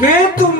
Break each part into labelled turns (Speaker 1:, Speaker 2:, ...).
Speaker 1: কে তুমি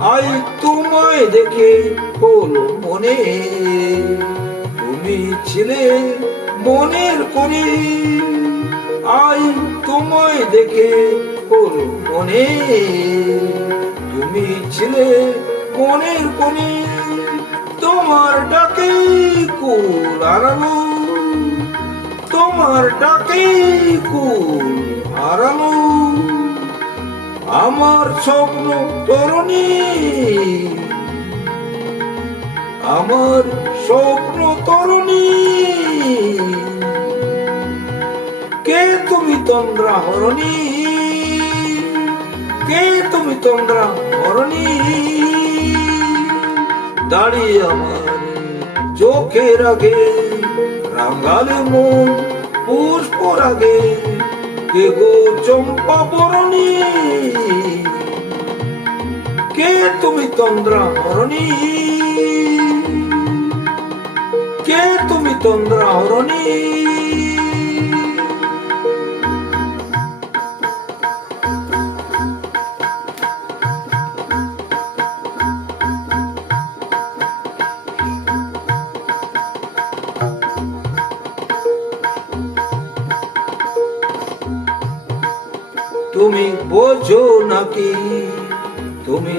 Speaker 1: আই তোমায় দেখে হলো মনে। তুমি ছিলে মনের করি। আই তোমায় দেখে হলো মনে। তুমি ছিলে মনের করি। তোমার ডাকে কুল হারালো তোমার ডাকে কুল হারালো আমার স্বপ্ন তরুণী আমার স্বপ্ন তরুণী। কে তুমি তন্দ্রা হরণী? কে তুমি তন্দ্রা হরণী? দাঁড়িয়ে আমার চোখের আগে রাঙ্গালে মন পুষ্প আগে কে গো চম্পা তন্দ্রা হরণী। কে তুমি তন্দ্রা হরণী? তুমি বোঝো নাকি? তুমি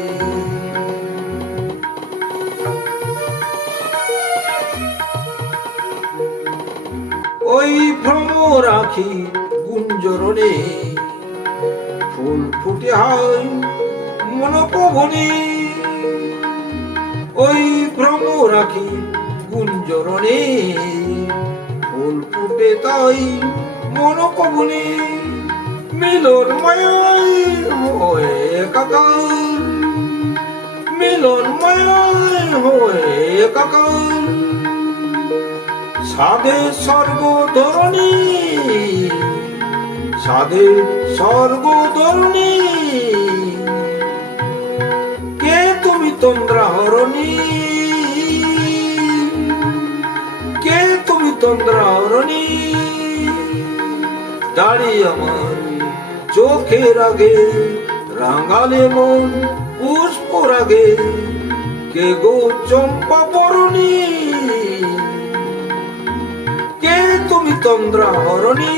Speaker 1: রাখি গুঞ্জরণে ফুল ফুটে হয় মনপবনে ওই ভ্রম রাখি গুঞ্জরণে ফুল ফুটে তাই মনপবনে মিলন হয়ে মিলন হয়ে কাকার সাধে স্বর্গ ধরণী সাধে স্বর্গ ধরণী, কে তুমি তন্দ্রা হরণী? কে তুমি তন্দ্রা হরণী? দাঁড়িয়ে আমার চোখের আগে, রাঙালে মন পুষ্প আগে, কে গো চম্পা পরণী? কে তুমি তন্দ্রা হরণী?